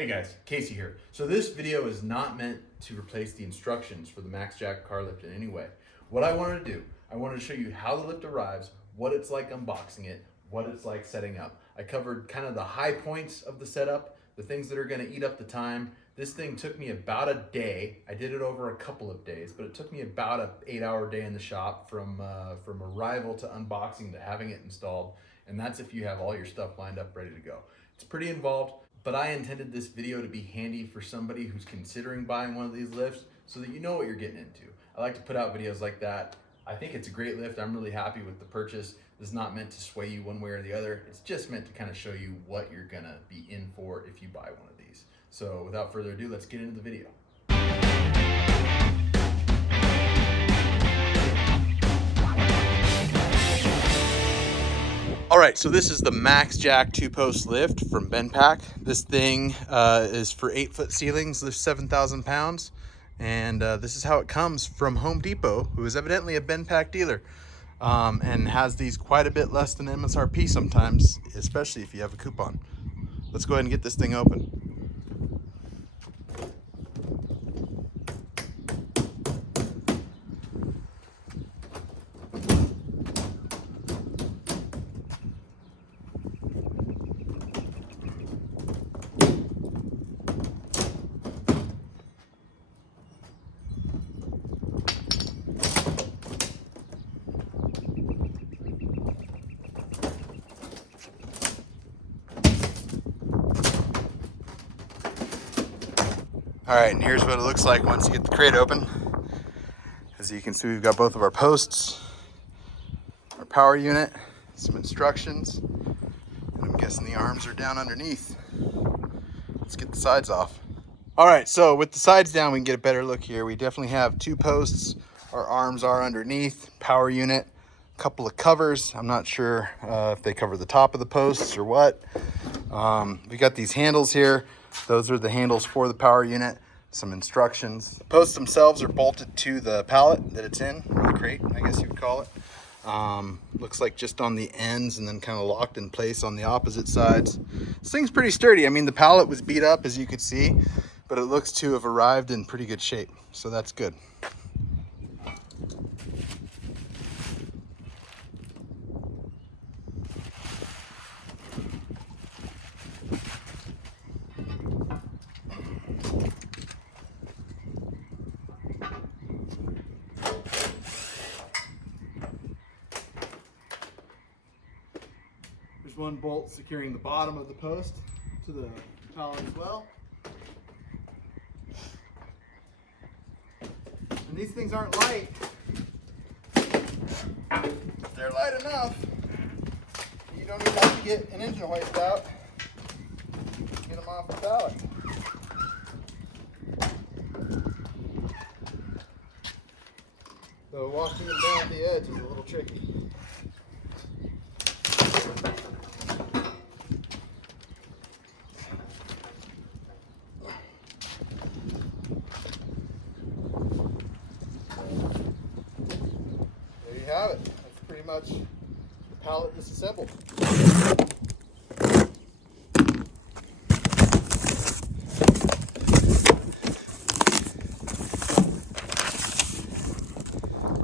Hey guys, Casey here. So this video is not meant to replace the instructions for the Max Jack car lift in any way. What I wanted to do, I wanted to show you how the lift arrives, what it's like unboxing it, what it's like setting up. I covered kind of the high points of the setup, the things that are going to eat up the time. This thing took me about a day. I did it over a couple of days, but it took me about an 8-hour day in the shop from arrival to unboxing to having it installed. And that's if you have all your stuff lined up ready to go. It's pretty involved, but I intended this video to be handy for somebody who's considering buying one of these lifts so that you know what you're getting into. I like to put out videos like that. I think it's a great lift. I'm really happy with the purchase. This is not meant to sway you one way or the other. It's just meant to kind of show you what you're gonna be in for if you buy one of these. So without further ado, let's get into the video. All right, so this is the Max Jack 2-post lift from BenPack. This thing is for 8-foot ceilings, lifts 7,000 pounds. And this is how it comes from Home Depot, who is evidently a BenPack dealer, and has these quite a bit less than MSRP sometimes, especially if you have a coupon. Let's go ahead and get this thing open. All right, and here's what it looks like once you get the crate open. As you can see, we've got both of our posts, our power unit, some instructions, and I'm guessing the arms are down underneath. Let's get the sides off. All right, so with the sides down, we can get a better look here. We definitely have 2 posts. Our arms are underneath, power unit, a couple of covers. I'm not sure if they cover the top of the posts or what. We got these handles here. Those are the handles for the power unit, some instructions. The posts themselves are bolted to the pallet that it's in, or the crate, I guess you would call it. Looks like just on the ends and then kind of locked in place on the opposite sides. This thing's pretty sturdy. I mean, the pallet was beat up, as you could see, but it looks to have arrived in pretty good shape, so that's good. There's one bolt securing the bottom of the post to the pallet as well. And these things aren't light. They're light enough. You don't even have to get an engine hoist out. Get them off the pallet. So washing them down at the edge is a little tricky. Have it. That's pretty much the pallet disassembled.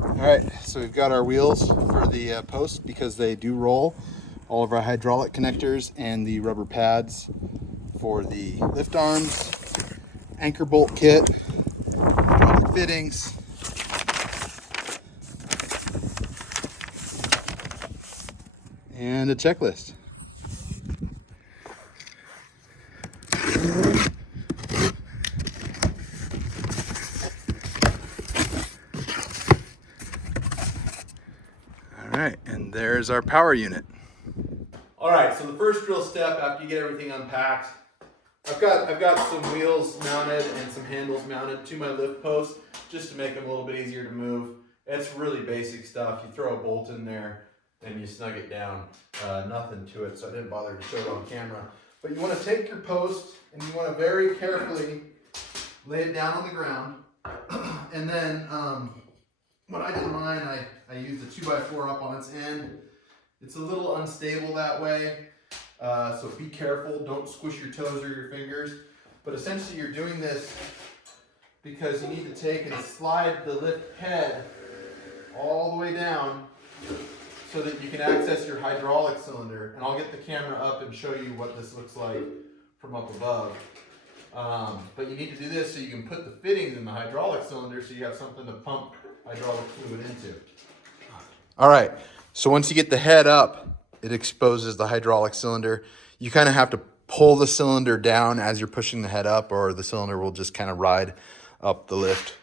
All right, so we've got our wheels for the posts because they do roll. All of our hydraulic connectors and the rubber pads for the lift arms, anchor bolt kit, hydraulic fittings, and a checklist. All right, and there's our power unit. All right, so the first real step after you get everything unpacked, I've got some wheels mounted and some handles mounted to my lift post just to make them a little bit easier to move. It's really basic stuff. You throw a bolt in there and you snug it down. Nothing to it, so I didn't bother to show it on camera. But you want to take your post and you want to very carefully lay it down on the ground. And then when I did mine, I used a 2x4 up on its end. It's a little unstable that way, so be careful. Don't squish your toes or your fingers. But essentially you're doing this because you need to take and slide the lift head all the way down so that you can access your hydraulic cylinder. And I'll get the camera up and show you what this looks like from up above. But you need to do this so you can put the fittings in the hydraulic cylinder so you have something to pump hydraulic fluid into. All right, so once you get the head up, it exposes the hydraulic cylinder. You kind of have to pull the cylinder down as you're pushing the head up, or the cylinder will just kind of ride up the lift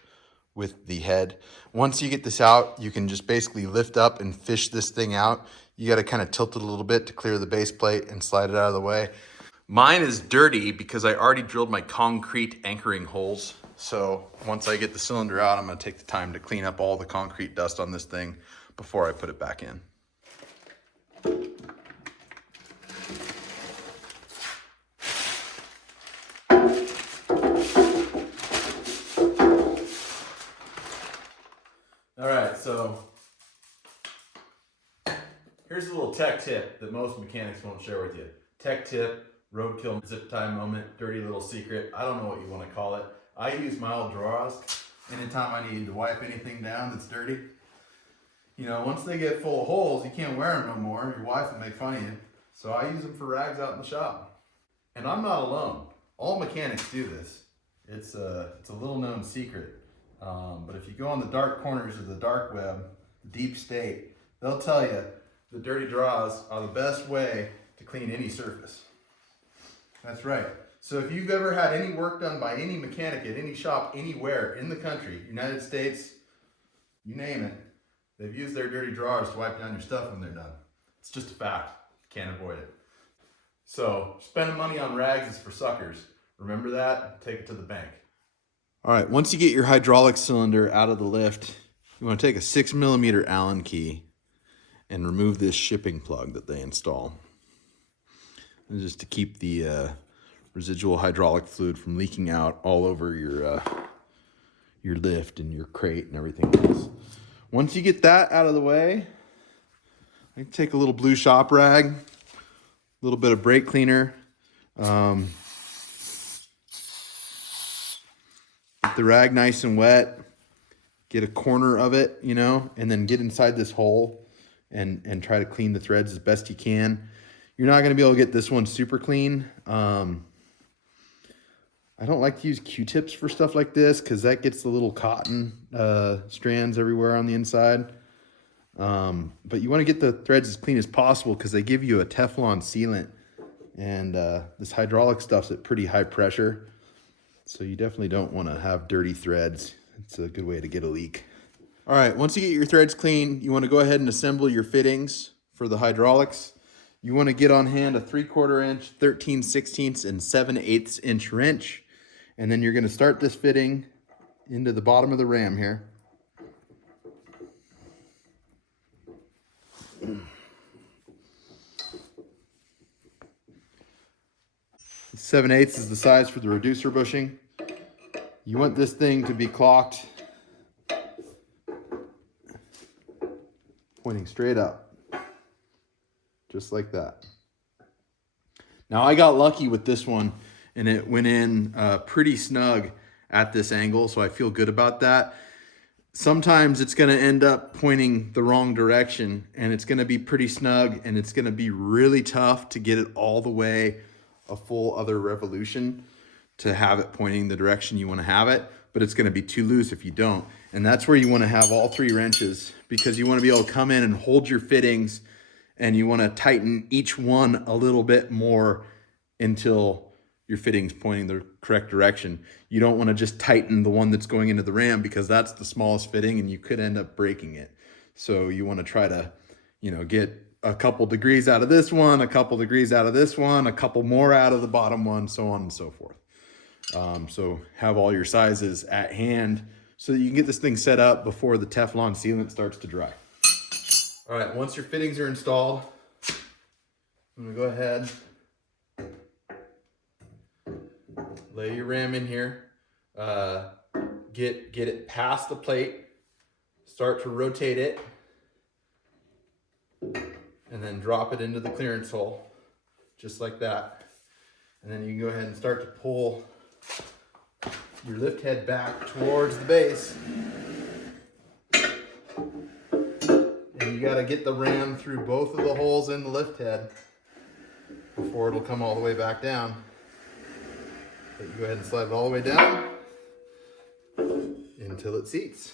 with the head. Once you get this out, you can just basically lift up and fish this thing out. You got to kind of tilt it a little bit to clear the base plate and slide it out of the way. Mine is dirty because I already drilled my concrete anchoring holes. So once I get the cylinder out, I'm going to take the time to clean up all the concrete dust on this thing before I put it back in. All right, so here's a little tech tip that most mechanics won't share with you. Tech tip, roadkill zip tie moment, dirty little secret. I don't know what you want to call it. I use my old drawers anytime I need to wipe anything down that's dirty. You know, once they get full of holes, you can't wear them no more. Your wife will make fun of you. So I use them for rags out in the shop. And I'm not alone. All mechanics do this. It's a little known secret. But if you go on the dark corners of the dark web, the deep state, they'll tell you the dirty draws are the best way to clean any surface. That's right. So if you've ever had any work done by any mechanic at any shop anywhere in the country, United States, you name it, they've used their dirty drawers to wipe down your stuff when they're done. It's just a fact. Can't avoid it. So spending money on rags is for suckers. Remember that. Take it to the bank. All right, once you get your hydraulic cylinder out of the lift, you want to take a 6mm Allen key and remove this shipping plug that they install. And just to keep the residual hydraulic fluid from leaking out all over your lift and your crate and everything else. Once you get that out of the way, I can take a little blue shop rag, a little bit of brake cleaner, get the rag nice and wet, get a corner of it, you know, and then get inside this hole and try to clean the threads as best you can. You're not going to be able to get this one super clean. I don't like to use Q-tips for stuff like this because that gets the little cotton strands everywhere on the inside. But you want to get the threads as clean as possible because they give you a Teflon sealant. And this hydraulic stuff's at pretty high pressure. So you definitely don't want to have dirty threads. It's a good way to get a leak. All right, once you get your threads clean, you want to go ahead and assemble your fittings for the hydraulics. You want to get on hand a 3/4 inch, 13/16, and 7/8 inch wrench. And then you're going to start this fitting into the bottom of the ram here. 7/8 is the size for the reducer bushing. You want this thing to be clocked pointing straight up, just like that. Now I got lucky with this one and it went in pretty snug at this angle, so I feel good about that. Sometimes it's going to end up pointing the wrong direction and it's going to be pretty snug and it's going to be really tough to get it all the way a full other revolution to have it pointing the direction you want to have it, but it's going to be too loose if you don't. And that's where you want to have all 3 wrenches, because you want to be able to come in and hold your fittings and you want to tighten each one a little bit more until your fitting's pointing the correct direction. You don't want to just tighten the one that's going into the ram because that's the smallest fitting and you could end up breaking it. So you want to try to, you know, get a couple degrees out of this one, a couple degrees out of this one, a couple more out of the bottom one, so on and so forth. So have all your sizes at hand so that you can get this thing set up before the Teflon sealant starts to dry. All right, once your fittings are installed, I'm gonna go ahead, lay your ram in here, get it past the plate, start to rotate it, and then drop it into the clearance hole, just like that. And then you can go ahead and start to pull your lift head back towards the base. And you got to get the ram through both of the holes in the lift head before it'll come all the way back down. But you go ahead and slide it all the way down until it seats.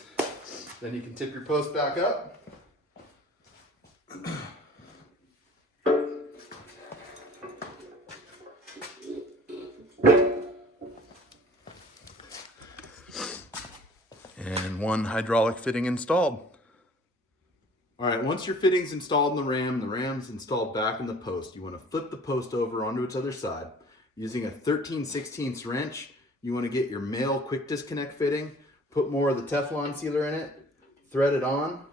Then you can tip your post back up. And one hydraulic fitting installed. All right, once your fitting's installed in the ram's installed back in the post, you want to flip the post over onto its other side. Using a 13/16 wrench, you want to get your male quick disconnect fitting, put more of the Teflon sealer in it, thread it on,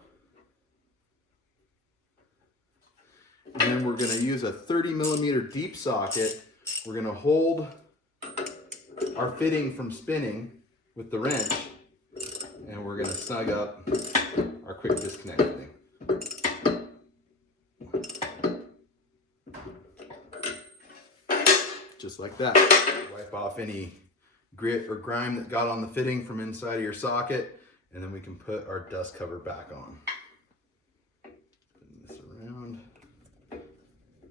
and then we're going to use a 30mm deep socket. We're going to hold our fitting from spinning with the wrench, and we're going to snug up our quick disconnect fitting. Just like that. Wipe off any grit or grime that got on the fitting from inside of your socket, and then we can put our dust cover back on. Putting this around,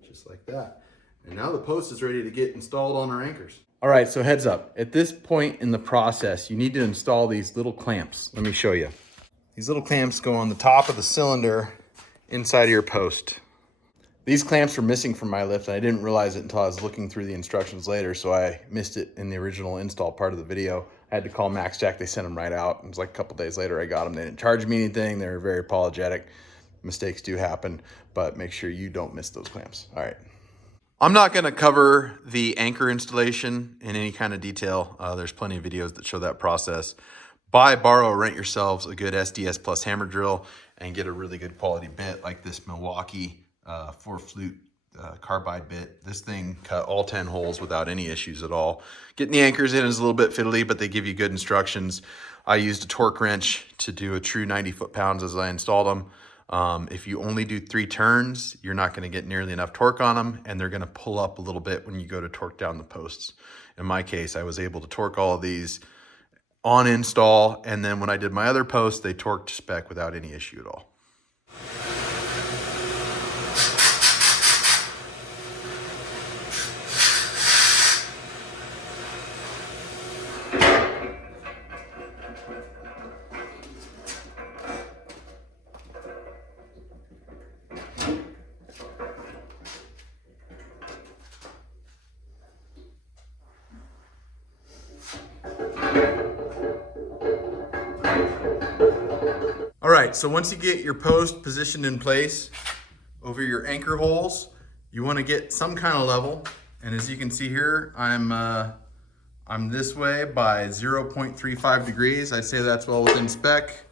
just like that. And now the post is ready to get installed on our anchors. All right, so heads up. At this point in the process, you need to install these little clamps. Let me show you. These little clamps go on the top of the cylinder inside of your post. These clamps were missing from my lift, and I didn't realize it until I was looking through the instructions later, so I missed it in the original install part of the video. I had to call Max Jack. They sent them right out. It was like a couple days later I got them. They didn't charge me anything. They were very apologetic. Mistakes do happen, but make sure you don't miss those clamps. All right. I'm not going to cover the anchor installation in any kind of detail. There's plenty of videos that show that process. Buy, borrow, or rent yourselves a good SDS Plus hammer drill and get a really good quality bit like this Milwaukee 4-flute carbide bit. This thing cut all 10 holes without any issues at all. Getting the anchors in is a little bit fiddly, but they give you good instructions. I used a torque wrench to do a true 90 foot-pounds as I installed them. If you only do 3 turns, you're not going to get nearly enough torque on them, and they're going to pull up a little bit when you go to torque down the posts. In my case, I was able to torque all of these on install, and then when I did my other posts, they torqued to spec without any issue at all. All right, so once you get your post positioned in place over your anchor holes, you want to get some kind of level. And as you can see here, I'm this way by 0.35 degrees. I'd say that's well within spec.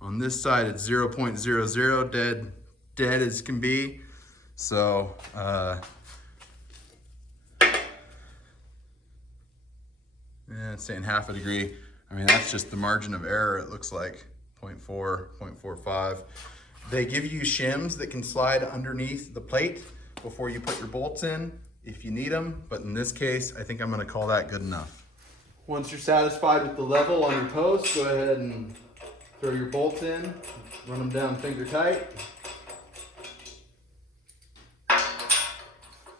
On this side, it's 0.00, dead as can be. So, yeah, it's saying half a degree. I mean, that's just the margin of error, it looks like. 0.4, 0.45. They give you shims that can slide underneath the plate before you put your bolts in if you need them, but in this case, I think I'm going to call that good enough. Once you're satisfied with the level on your post, go ahead and throw your bolts in, run them down finger tight.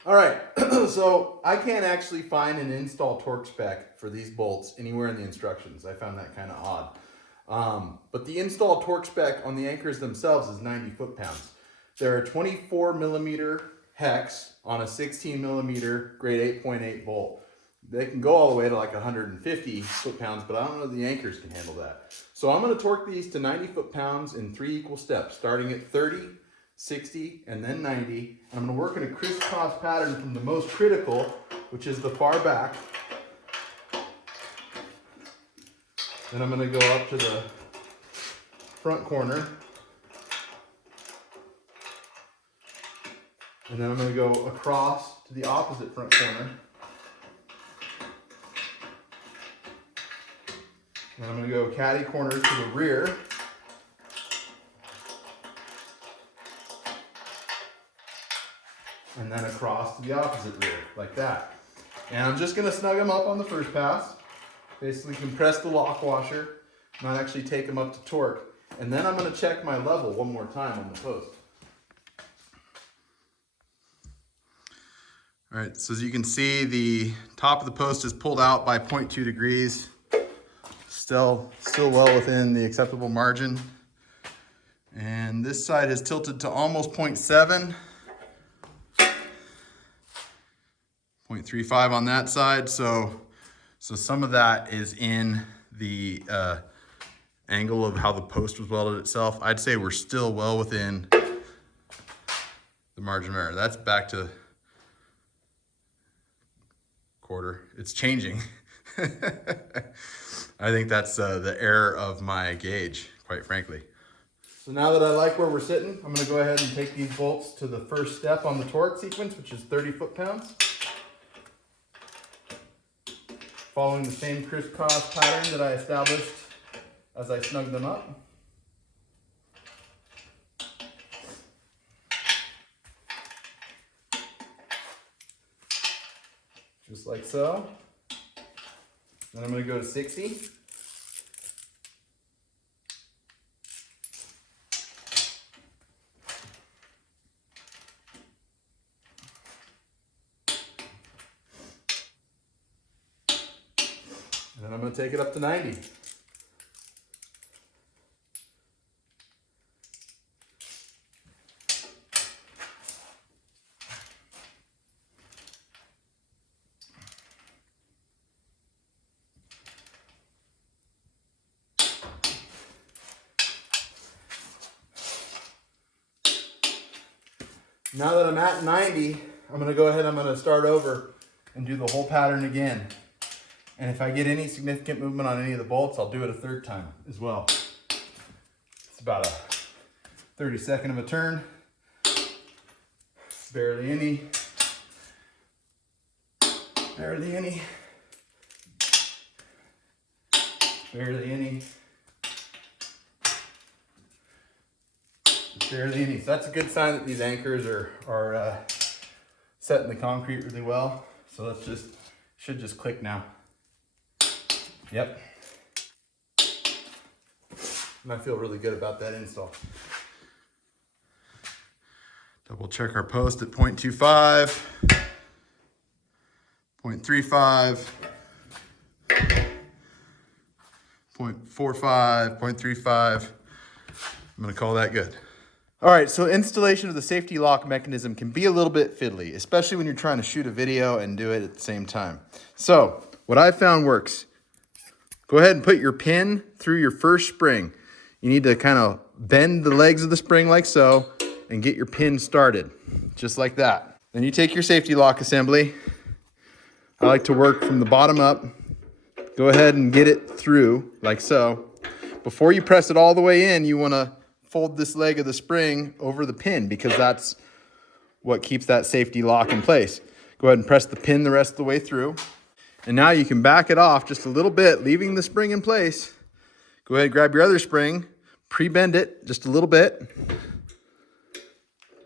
All right, so I can't actually find an install torque spec for these bolts anywhere in the instructions. I found that kind of odd. But the install torque spec on the anchors themselves is 90 foot-pounds. There are 24mm hex on a 16mm grade 8.8 bolt. They can go all the way to like 150 foot-pounds, but I don't know if the anchors can handle that. So I'm going to torque these to 90 foot-pounds in 3 equal steps, starting at 30, 60, and then 90. I'm going to work in a crisscross pattern from the most critical, which is the far back. Then I'm going to go up to the front corner. And then I'm going to go across to the opposite front corner. And I'm going to go caddy corner to the rear. And then across to the opposite rear, like that. And I'm just gonna snug them up on the first pass. Basically compress the lock washer, not actually take them up to torque. And then I'm gonna check my level one more time on the post. All right, so as you can see, the top of the post is pulled out by 0.2 degrees. Still well within the acceptable margin. And this side is tilted to almost 0.7. 0.35 on that side. So some of that is in the angle of how the post was welded itself. I'd say we're still well within the margin of error. That's back to quarter. It's changing. I think that's the error of my gauge, quite frankly. So now that I like where we're sitting, I'm gonna go ahead and take these bolts to the first step on the torque sequence, which is 30 foot-pounds. Following the same crisscross pattern that I established as I snug them up. Just like so. Then I'm going to go to 60. And then I'm going to take it up to 90. Now that I'm at 90, I'm going to go ahead, I'm going to start over and do the whole pattern again. And if I get any significant movement on any of the bolts, I'll do it a third time as well. It's about a 32nd of a turn. Barely any. Barely any. Barely any. Barely any. So that's a good sign that these anchors are set in the concrete really well. So let's should just click now. Yep. And I feel really good about that install. Double check our post at 0.25, 0.35, 0.45, 0.35. I'm gonna call that good. All right, so installation of the safety lock mechanism can be a little bit fiddly, especially when you're trying to shoot a video and do it at the same time. So what I found works. Go ahead and put your pin through your first spring. You need to kind of bend the legs of the spring like so and get your pin started, just like that. Then you take your safety lock assembly. I like to work from the bottom up. Go ahead and get it through like so. Before you press it all the way in, you want to fold this leg of the spring over the pin because that's what keeps that safety lock in place. Go ahead and press the pin the rest of the way through. And now you can back it off just a little bit, leaving the spring in place. Go ahead and grab your other spring, pre-bend it just a little bit,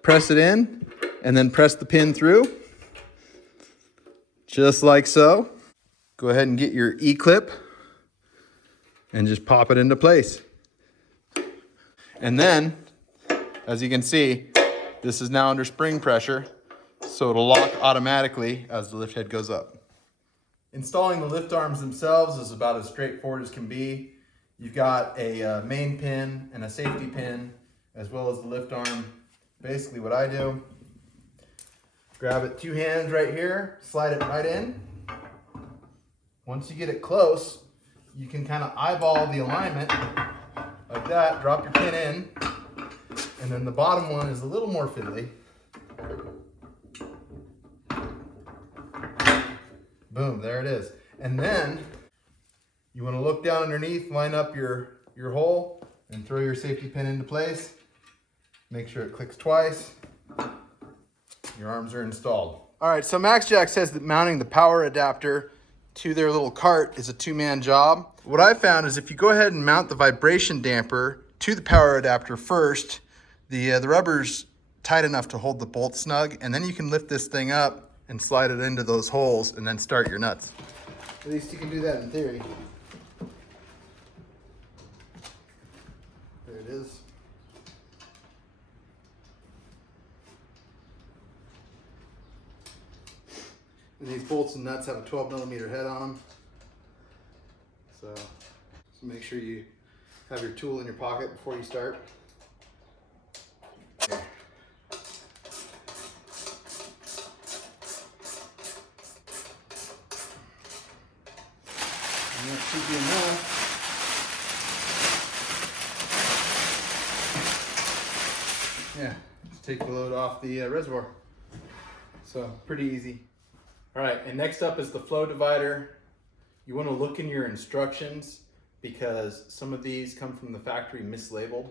press it in, and then press the pin through, just like so. Go ahead and get your E-clip and just pop it into place. And then, as you can see, this is now under spring pressure, so it'll lock automatically as the lift head goes up. Installing the lift arms themselves is about as straightforward as can be. You've got a main pin and a safety pin, as well as the lift arm. Basically what I do, grab it 2 hands right here, slide it right in. Once you get it close, you can kind of eyeball the alignment like that, drop your pin in, and then the bottom one is a little more fiddly. Boom, there it is. And then you want to look down underneath, line up your hole, and throw your safety pin into place. Make sure it clicks twice. Your arms are installed. All right, so MaxJack says that mounting the power adapter to their little cart is a 2-man job. What I found is if you go ahead and mount the vibration damper to the power adapter first, the rubber's tight enough to hold the bolt snug, and then you can lift this thing up and slide it into those holes and then start your nuts. At least you can do that in theory. There it is. And these bolts and nuts have a 12mm head on them. So make sure you have your tool in your pocket before you start. Here. And that should be enough. Yeah, just take the load off the reservoir. So pretty easy. All right, and next up is the flow divider. You want to look in your instructions because some of these come from the factory mislabeled.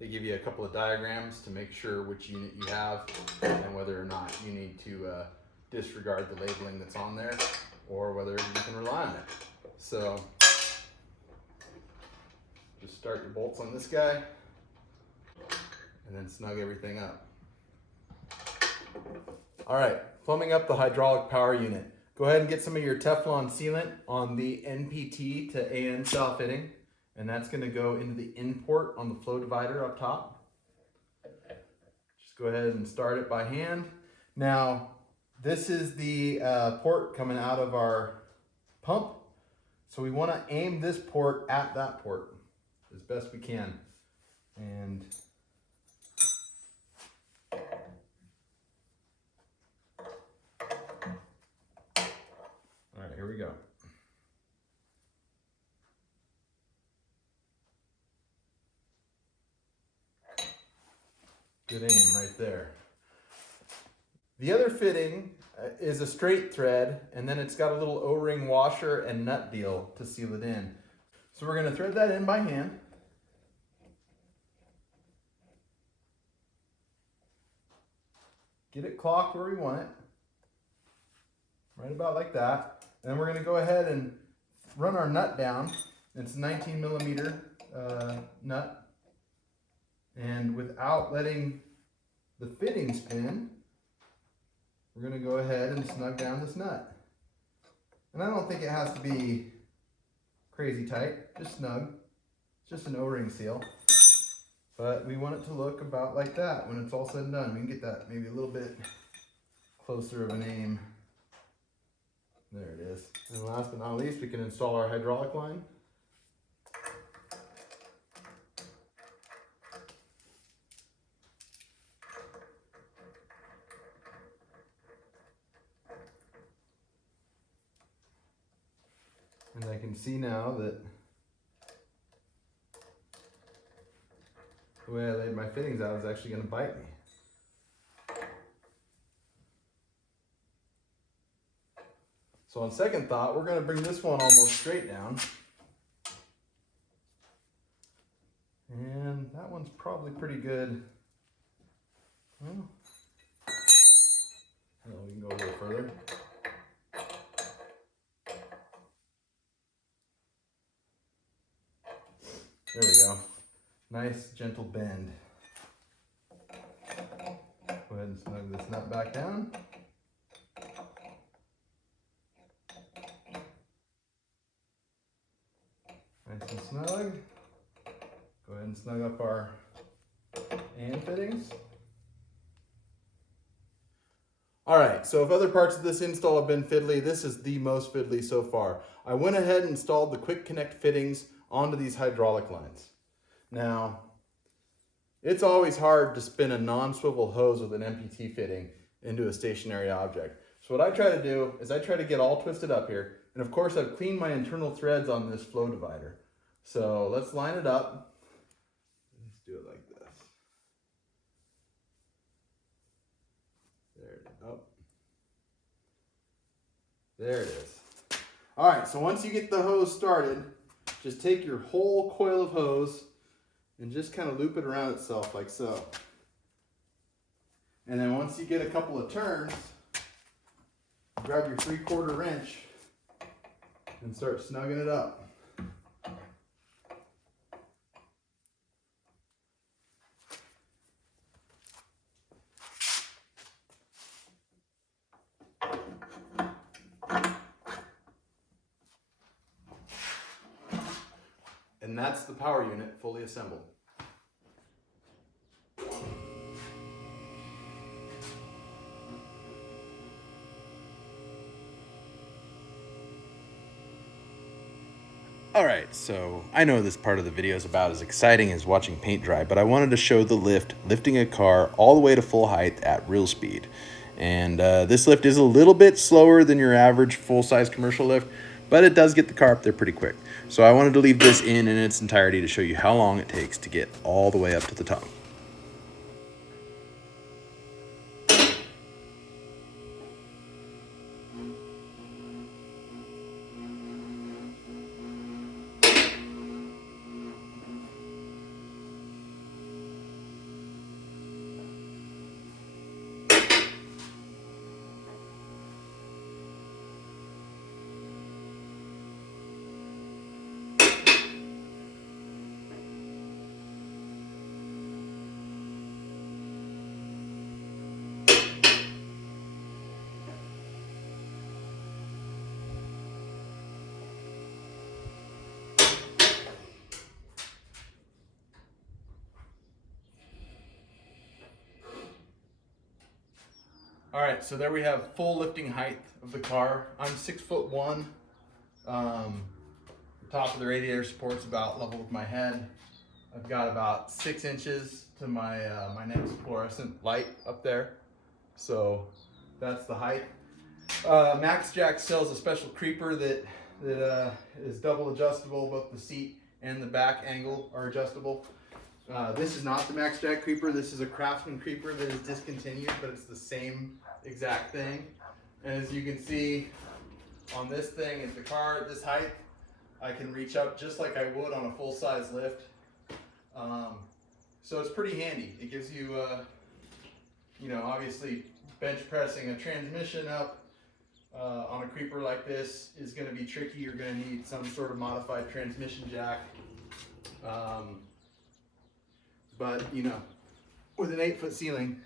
They give you a couple of diagrams to make sure which unit you have and whether or not you need to disregard the labeling that's on there or whether you can rely on it. So just start your bolts on this guy and then snug everything up. All right, plumbing up the hydraulic power unit. Go ahead and get some of your Teflon sealant on the NPT to AN style fitting, and that's going to go into the in port on the flow divider up top. Just go ahead and start it by hand. Now, this is the port coming out of our pump, so we want to aim this port at that port as best we can. And all right, here we go. Good aim right there. The other fitting is a straight thread, and then it's got a little O-ring washer and nut deal to seal it in. So we're going to thread that in by hand. Get it clocked where we want it. Right about like that. And then we're going to go ahead and run our nut down. It's a 19mm nut. And without letting the fitting spin, we're going to go ahead and snug down this nut. And I don't think it has to be crazy tight, just snug. It's just an O-ring seal. But we want it to look about like that when it's all said and done. We can get that maybe a little bit closer of an aim. There it is. And last but not least, we can install our hydraulic line. And I can see now that the way I laid my fittings out is actually going to bite me. So on second thought, we're going to bring this one almost straight down. And that one's probably pretty good. Well, we can go a little further. There we go. Nice, gentle bend. Go ahead and snug this nut back down. Nice and snug. Go ahead and snug up our AN fittings. All right, so if other parts of this install have been fiddly, this is the most fiddly so far. I went ahead and installed the quick connect fittings onto these hydraulic lines. Now, it's always hard to spin a non-swivel hose with an MPT fitting into a stationary object. So what I try to do is I try to get all twisted up here. And of course, I've cleaned my internal threads on this flow divider. So let's line it up. Let's do it like this. There it is. Oh. There it is. All right, so once you get the hose started, just take your whole coil of hose and just kind of loop it around itself like so. And then once you get a couple of turns, grab your 3/4 wrench and start snugging it up. that's the power unit fully assembled. Alright, so I know this part of the video is about as exciting as watching paint dry, but I wanted to show the lift lifting a car all the way to full height at real speed. And this lift is a little bit slower than your average full-size commercial lift, but it does get the car up there pretty quick. So I wanted to leave this in its entirety to show you how long it takes to get all the way up to the top. All right, so there we have full lifting height of the car. I'm 6'1". The top of the radiator support's about level with my head. I've got about 6 inches to my my next fluorescent light up there. So that's the height. Max Jack sells a special creeper that is double adjustable. Both the seat and the back angle are adjustable. This is not the Max Jack creeper. This is a Craftsman creeper that is discontinued, but it's the same exact thing. And as you can see on this thing, if the car at this height, I can reach up just like I would on a full-size lift. So it's pretty handy. It gives you, you know, obviously bench pressing a transmission up on a creeper like this is going to be tricky. You're going to need some sort of modified transmission jack. But, you know, with an 8-foot ceiling,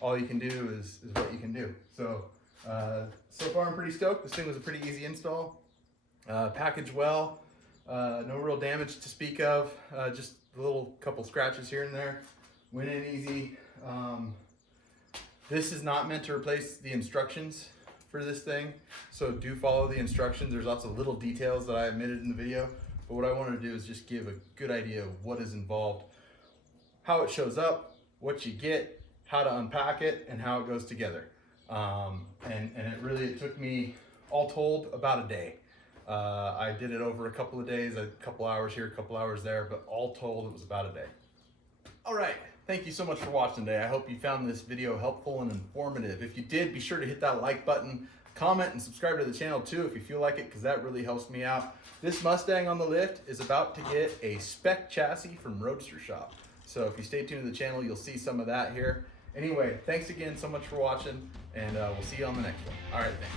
all you can do is what you can do. So, so far I'm pretty stoked. This thing was a pretty easy install. Packaged well, no real damage to speak of, just a little couple scratches here and there. Went in easy. This is not meant to replace the instructions for this thing, so do follow the instructions. There's lots of little details that I omitted in the video, but what I wanted to do is just give a good idea of what is involved, how it shows up, what you get, how to unpack it, and how it goes together. And it took me, all told, about a day. I did it over a couple of days, a couple hours here, a couple hours there, but all told it was about a day. All right, thank you so much for watching today. I hope you found this video helpful and informative. If you did, be sure to hit that like button, comment, and subscribe to the channel too if you feel like it, because that really helps me out. This Mustang on the lift is about to get a spec chassis from Roadster Shop. So if you stay tuned to the channel, you'll see some of that here. Anyway, thanks again so much for watching, and we'll see you on the next one. All right, thanks.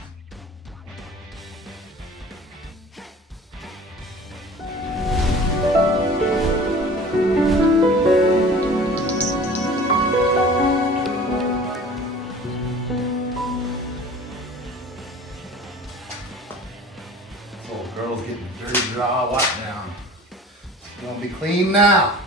This old girl's getting dirty raw wipe down. It's gonna be clean now.